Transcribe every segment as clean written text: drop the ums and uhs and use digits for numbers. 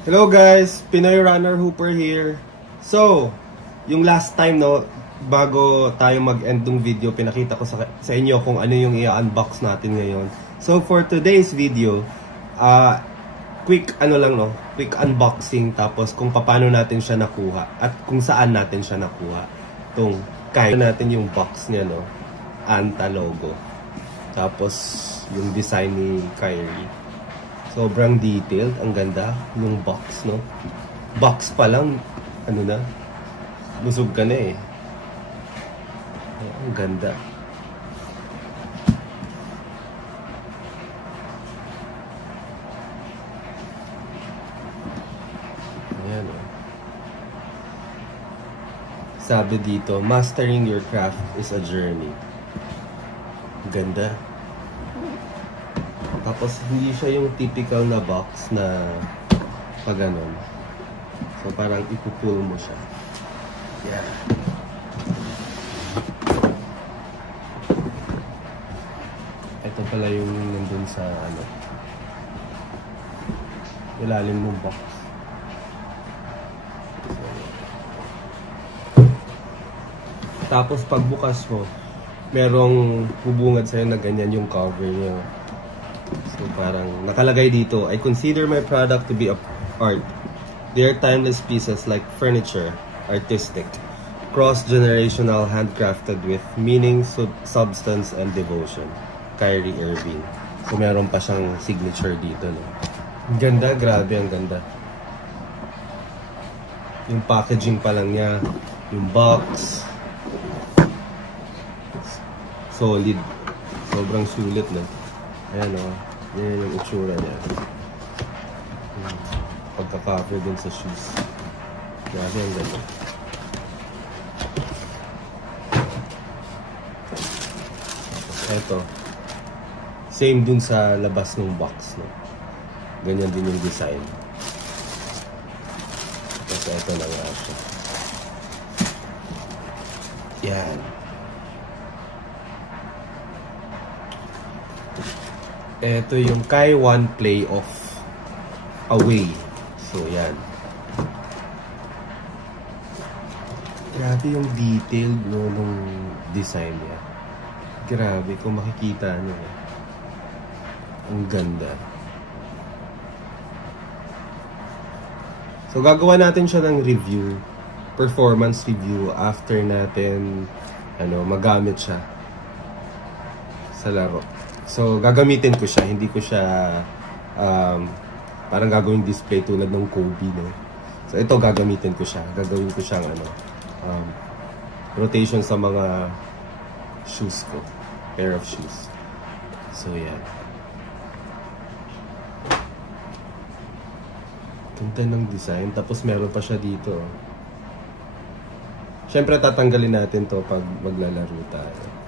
Hello guys, Pinoy Runner Hooper here. So, yung last time no, bago tayo mag-end ng video, pinakita ko sa inyo kung ano yung i-unbox natin ngayon. So for today's video, quick quick unboxing, tapos kung paano natin siya nakuha at kung saan natin siya nakuha. Itong kaya natin yung box niya no, Anta logo. Tapos yung design ni Kyrie. Sobrang detailed, ang ganda yung box, no? Box pa lang, ano na, busog ka na eh. Ang ganda. Ayan, oh. Sabi dito, mastering your craft is a journey. Ganda. Tapos hindi siya yung typical na box na pag ganun. So parang ipupull mo siya. Yeah. Ito pala yung nandun sa ano, ilalim ng box. So, tapos pagbukas mo, merong bubungad sa'yo na ganyan yung cover niya. So parang nakalagay dito, I consider my product to be art. They are timeless pieces like furniture, artistic, cross-generational, handcrafted with meaning, substance, and devotion. Kyrie Irving. So meron pa siyang signature dito, no? Ang ganda, grabe, ang ganda. Yung packaging pa lang niya, yung box, solid. Sobrang sulit, no? Ayan o, yan yung itsura niya. Pagka-cover din sa shoes. Grabe ang ganda. Ito, same dun sa labas ng box, no? Ganyan din yung design. Kasi ito na nga siya. Yan. Ito yung Kai-1 Playoff Away. So, yan. Grabe yung detail no, nung design niya. Grabe, kung makikita nyo. Ang ganda. So, gagawa natin siya ng review. Performance review after natin magamit siya sa laro. So, gagamitin ko siya. Hindi ko siya parang gagawin display tulad ng Kobe, no? So, ito gagamitin ko siya. Gagawin ko siyang rotation sa mga shoes ko. Pair of shoes. So, yan. Ganda ng design. Tapos, meron pa siya dito. Siyempre, tatanggalin natin to pag maglalaro tayo.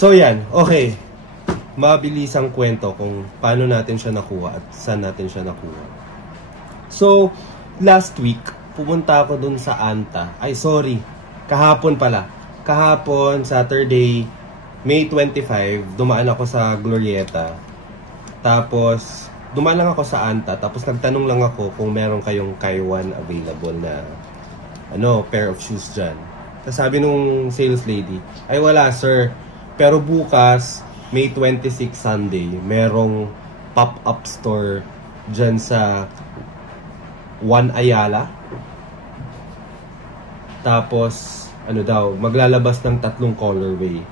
So yan, okay. Mabilis ang kwento kung paano natin siya nakuha at saan natin siya nakuha. So, last week, pumunta ako dun sa Anta. Ay, sorry. Kahapon pala. Kahapon, Saturday, May 25, dumaan ako sa Glorieta. Tapos, dumaan lang ako sa Anta. Tapos, nagtanong lang ako kung meron kayong Kai-1 available na pair of shoes dyan. Tapos sabi nung sales lady, ay wala sir. Pero bukas, May 26 Sunday, merong pop-up store dyan sa One Ayala. Tapos, maglalabas ng 3 colorway.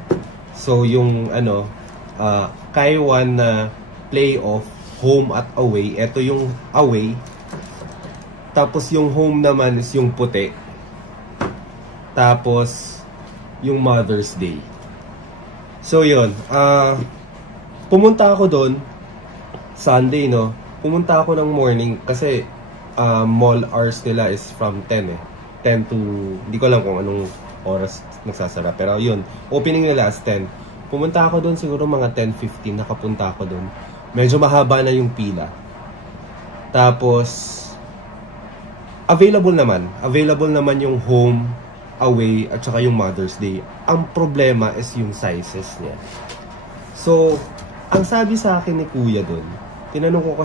So, yung Kai-1 na playoff, home at away. Ito yung away. Tapos, yung home naman is yung puti. Tapos, yung Mother's Day. So yun, pumunta ako doon Sunday, no? Pumunta ako ng morning kasi mall hours nila is from 10 eh. 10 to, hindi ko alam kung anong oras nagsasara. Pero yun, opening nila is 10. Pumunta ako doon siguro mga 10:15, nakapunta ako doon. Medyo mahaba na yung pila. Tapos, available naman yung home away at saka yung Mother's Day. Ang problema is yung sizes niya. So, ang sabi sa akin ni Kuya dun, tinanong ko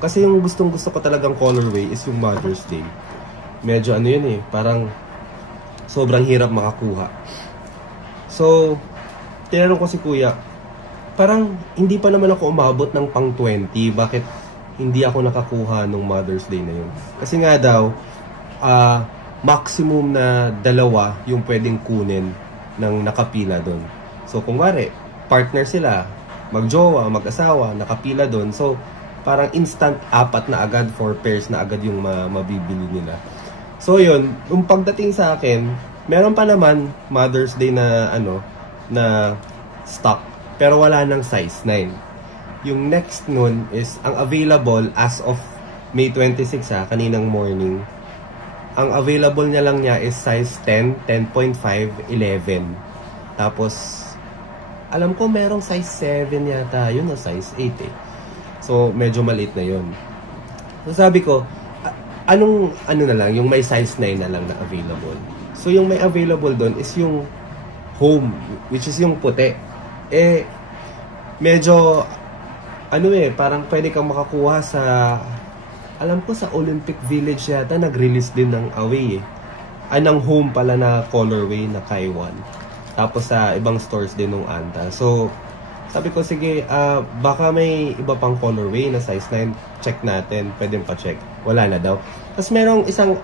kasi yung gustong-gusto ko talagang colorway is yung Mother's Day. Medyo ano yun eh, parang sobrang hirap makakuha. So, tinanong ko si Kuya, parang hindi pa naman ako umabot ng pang 20, bakit hindi ako nakakuha nung Mother's Day na yun? Kasi nga daw, maximum na 2 yung pwedeng kunin ng nakapila doon. So, kung wari, partner sila, magjowa, mag-asawa, nakapila doon. So, parang instant 4 na agad, 4 pairs na agad yung mabibili nila. So, yun, yung pagdating sa akin, meron pa naman Mother's Day na, na stock. Pero wala ng size 9. Yung next nun is, ang available as of May 26, kaninang morning, ang available niya lang niya is size 10, 10.5, 11. Tapos, alam ko merong size 7 yata, yun o size 8 eh. So, medyo maliit na yun. So, sabi ko, ano na lang, yung may size 9 na lang na available. So, yung may available doon is yung home, which is yung puti. Eh, medyo, parang pwede kang makakuha sa, alam ko sa Olympic Village yata, nag-release din ng away eh. Ng home pala na colorway na Kaiwan. Tapos sa ibang stores din nung Anta. So, sabi ko, sige, baka may iba pang colorway na size 9. Check natin. Pwede pa check. Wala na daw. Tapos merong isang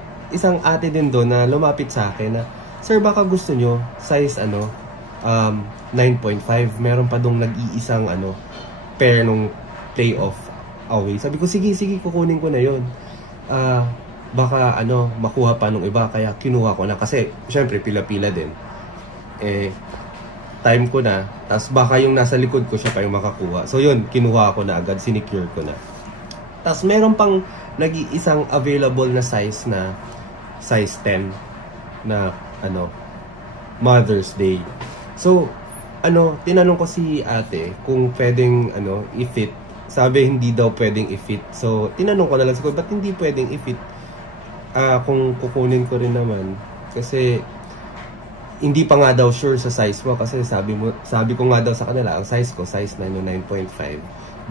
ate din doon na lumapit sa akin na, sir, baka gusto nyo size 9.5. Meron pa dong nag-iisang pair nung playoff away. Sabi ko, sige, kukunin ko na yun. Baka makuha pa nung iba. Kaya kinuha ko na. Kasi, syempre, pila-pila din. Time ko na. Tapos baka yung nasa likod ko siya pa yung makakuha. So yun, kinuha ko na agad. Sinecure ko na. Tapos meron pang nag-iisang available na size 10 na Mother's Day. So, tinanong ko si ate kung pwedeng i-fit. Sabi hindi daw pwedeng i-fit. So, tinanong ko na lang, ba't hindi pwedeng i-fit? Kung kukunin ko rin naman. Kasi, hindi pa nga daw sure sa size mo. Kasi sabi ko nga daw sa kanila, ang size ko, size 9 o 9.5.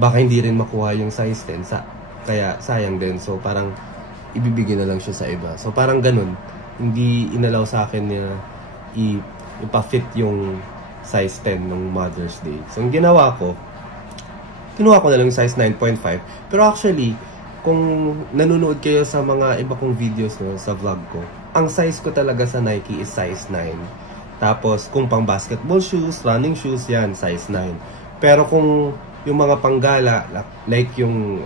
Baka hindi rin makuha yung size 10. Kaya, sayang din. So, parang, ibibigay na lang siya sa iba. So, parang ganun. Hindi inalaw sa akin na ipa-fit yung size 10 ng Mother's Day. So, ang ginawa ko, kinuha ko na lang yung size 9.5. Pero actually, kung nanonood kayo sa mga iba kong videos sa vlog ko, ang size ko talaga sa Nike is size 9. Tapos, kung pang basketball shoes, running shoes, yan, size 9. Pero kung yung mga panggala, like yung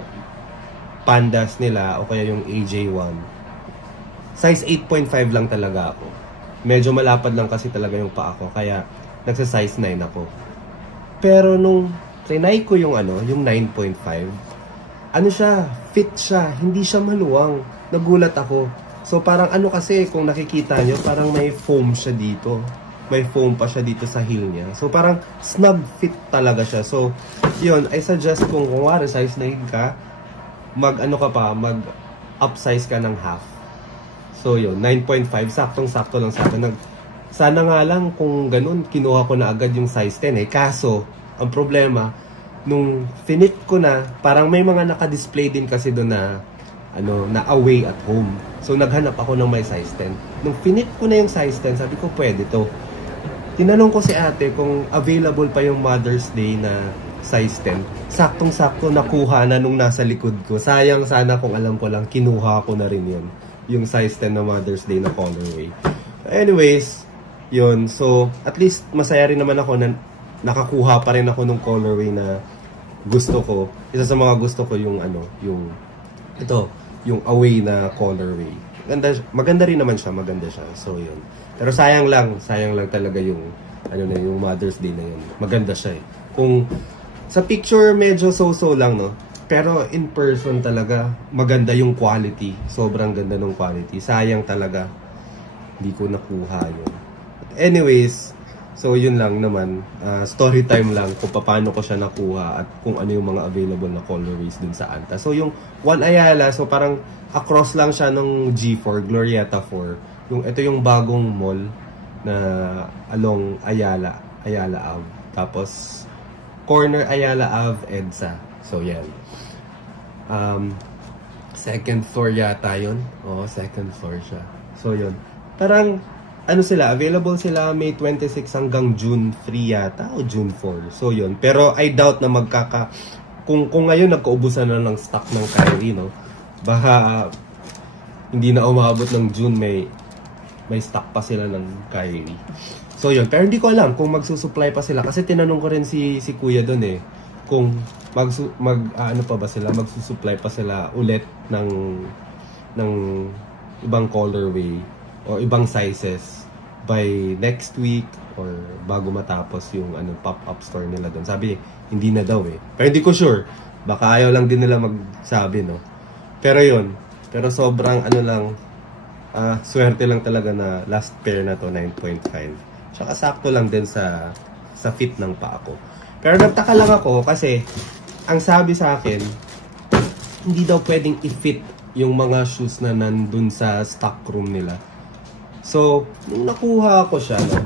Pandas nila o kaya yung AJ1, size 8.5 lang talaga ako. Medyo malapad lang kasi talaga yung paa ko, kaya nagsa-size 9 ako. Pero nung trinay ko yung yung 9.5, siya, fit siya, hindi siya maluwang. Nagulat ako. So parang kasi, kung nakikita nyo, parang may foam siya dito. May foam pa siya dito sa heel niya. So parang snug fit talaga siya. So, yun, I suggest kung wari size 9 ka, mag-upsize ka ng half. So yun, 9.5, saktong-sakto lang sa akin. Sana nga lang kung ganun, kinuha ko na agad yung size 10 eh. Kaso, ang problema, nung finit ko na, parang may mga naka-display din kasi doon na away at home. So naghanap ako ng may size 10. Nung finit ko na yung size 10, sabi ko pwede to. Tinanong ko si ate kung available pa yung Mother's Day na size 10. Saktong-sakto nakuha na nung nasa likod ko. Sayang sana kung alam ko lang, kinuha ko na rin yun. Yung size 10 na Mother's Day na colorway. Anyways, yun. So, at least masaya rin naman ako na nakakuha pa rin ako ng colorway na gusto ko. Isa sa mga gusto ko yung yung away na colorway. Maganda rin naman siya, maganda siya. So, yun. Pero sayang lang talaga yung yung Mother's Day na yun. Maganda siya eh. Kung sa picture medyo so-so lang, no? Pero in person talaga, maganda yung quality. Sobrang ganda ng quality. Sayang talaga, hindi ko nakuha yun. Anyways, so yun lang naman. Story time lang kung paano ko siya nakuha at kung ano yung mga available na colorways dun sa Anta. So yung One Ayala, so parang across lang siya ng G4, Glorieta 4. Ito yung bagong mall na along Ayala Ave. Tapos corner Ayala Ave, EDSA. So yan. Second floor yata yun. Oo, second floor siya. So yun. Parang ano sila, available sila May 26 hanggang June 3 yata o June 4. So yun. Pero I doubt na kung ngayon nagkaubusan na ng stock ng Kyrie, no? Baka hindi na umabot ng June, may stock pa sila ng Kyrie. So yun. Pero hindi ko alam kung magsusupply pa sila kasi tinanong ko rin si Kuya doon eh kung ano pa ba sila, magsusupply pa sila ulit ng ibang colorway o ibang sizes by next week or bago matapos yung pop-up store nila doon. Sabi, hindi na daw eh. Pero hindi ko sure. Baka ayaw lang din nila magsabi, no? Pero yun. Pero sobrang swerte lang talaga na last pair na to, 9.5. Tsaka sakto lang din sa fit ng paa ko. Pero nagtaka lang ako kasi ang sabi sa akin, hindi daw pwedeng i-fit yung mga shoes na nandun sa stock room nila. So, nung nakuha ko siya, no,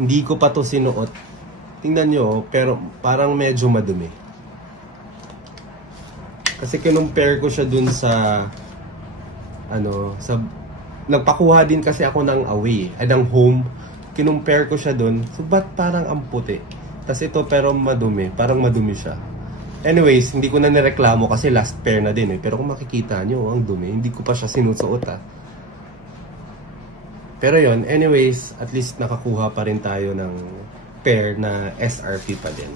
hindi ko pa to sinuot. Tingnan nyo, pero parang medyo madumi. Kasi kinumpare ko siya dun sa nagpakuha din kasi ako ng away, ng home. Kinumpare ko siya dun. So, ba't parang ang puti? Tapos ito, pero madumi. Parang madumi siya. Anyways, hindi ko na nireklamo kasi last pair na din eh. Pero kung makikita nyo, ang dumi. Hindi ko pa siya sinusuot ah. Pero yon, anyways, at least nakakuha pa rin tayo ng pair na SRP pa din.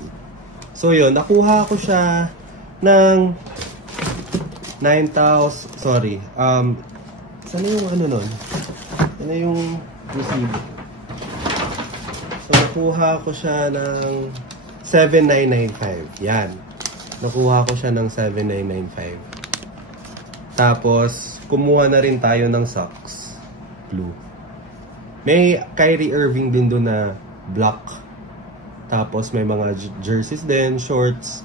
So yon, nakuha ko siya ng 9,000, sorry. Sana yung nun? Sana yung resibo. So nakuha ko siya ng 7,995. Yan. Nakuha ko siya ng 7,995. Tapos, kumuha na rin tayo ng socks. Blue. May Kyrie Irving din doon na black. Tapos, may mga jerseys din, shorts.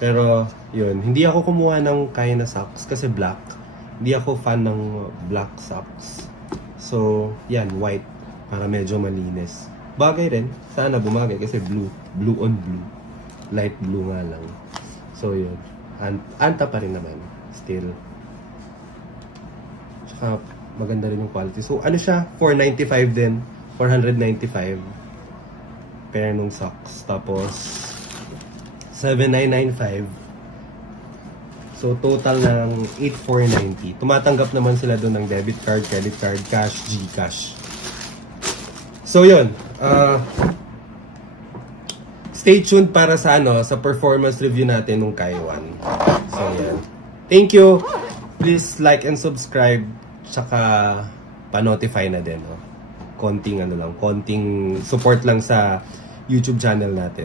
Pero, yun. Hindi ako kumuha ng kaya na socks kasi black. Hindi ako fan ng black socks. So, yan. White. Para medyo malinis. Bagay rin. Sana bumagay kasi blue. Blue on blue. Light blue nga lang. So, yun. Anta pa rin naman. Still. Tsaka, maganda rin yung quality. So, ano siya? 495 din. 495. Pair nung socks. Tapos, 7,995. So, total ng 8,490. Tumatanggap naman sila doon ng debit card, credit card, cash, GCash. So, yun. Stay tuned para sa sa performance review natin nung Kaiwan. So, yan. Thank you. Please like and subscribe. Tsaka pa-notify na din. Konting konting support lang sa YouTube channel natin.